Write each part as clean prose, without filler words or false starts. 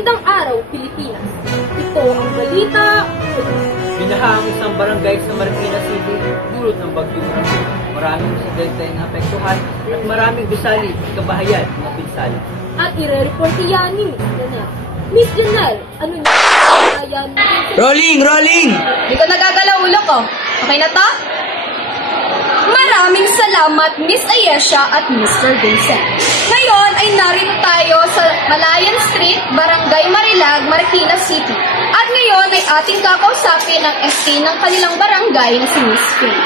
Magandang araw, Pilipinas. Ito ang balita. Binaha ang isang barangay sa Marikina City, dulot ng bagyong Hagin. Maraming residente ang apektuhan at maraming gusali at kabahayan na pinsala. At ire-report yan ni Miss Janelle. Miss Janelle, ano niya? Ayan. Rolling! Hindi ko nagagalaw ulo ko. Okay na to? Maraming salamat, Miss Ayesha at Mr. Vincent. Ngayon ay narito tayo sa Malayan Street, Barangay Marilag, Marikina City. At ngayon ay ating kakausapin ang SK ng kanilang barangay na si Miss Faye.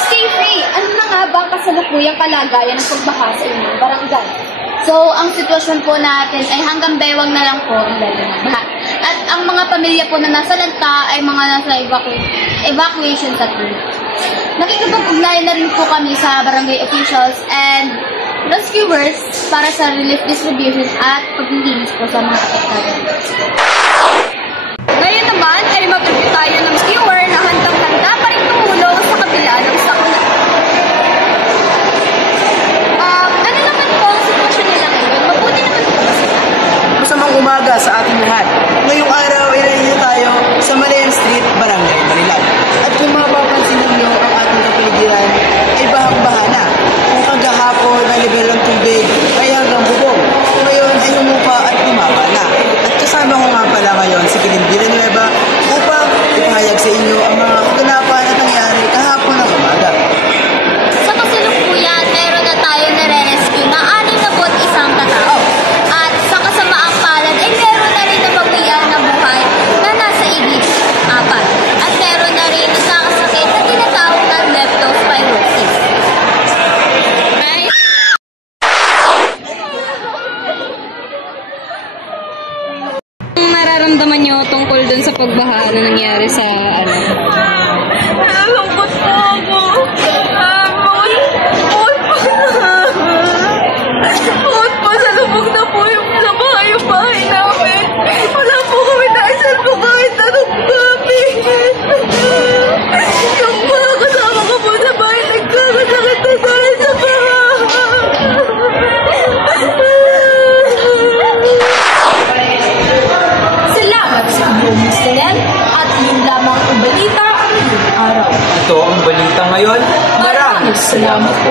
SK Faye, ano na nga ba ang kasalukuyang kalagayan ng pagbaha sa inyong barangay? So, ang sitwasyon po natin ay hanggang bewang na lang po ang baha. At ang mga pamilya po na nasa lanta ay mga nasa evacuation sa tulog. Nakikipag-ugnayan na rin po kami sa barangay officials and rescuers para sa relief distribution at paglilinis po sa mga apektado. Ngayon naman ay mag-review tayo ng rescuer na handang-handa pa rin tumulong sa kabila ng sakuna. Ano naman po ang sitwasyon nila ngayon? Mabuti naman po ba sila? Masamang umaga sa ating lahat. Ngayong araw ay nandito tayo sa Malayan Street, Barangay Marilag. At kung mapapansin ninyo ang ating kapaligiran ay bahang-baha na. Kung kagahapon na level ng tubig ay hanggang bubong. Ngayon ay humupa at bumaba na. At kasama ko nga pala ngayon si Kiling Villanueva upang ipahayag sa inyo ang mga kaganapan at nangyari kahapon ng umaga. Sa kasalukuyan, meron na tayo nare-rescue na 61 katao. At sa kasamaang palad ay meron na rin nabawian na buhay na nasa igit 4. At meron na rin nakakasakit na tinatawag ng leptospirosis. Nararamdaman nyo tungkol dun sa pagbaha na nangyari sa Nalungkot po ako. Bukod po sa lubog na po yung bahay namin. Wala po kami naisal po kahit anong gabi. Yung mga kasama ko po sa bahay nagkakasakit na dahil sa baha. Salamat sa inyong Miss Janelle at yung lamang ang balita ngayong araw. Ito ang balita ngayon. Maraming salamat po.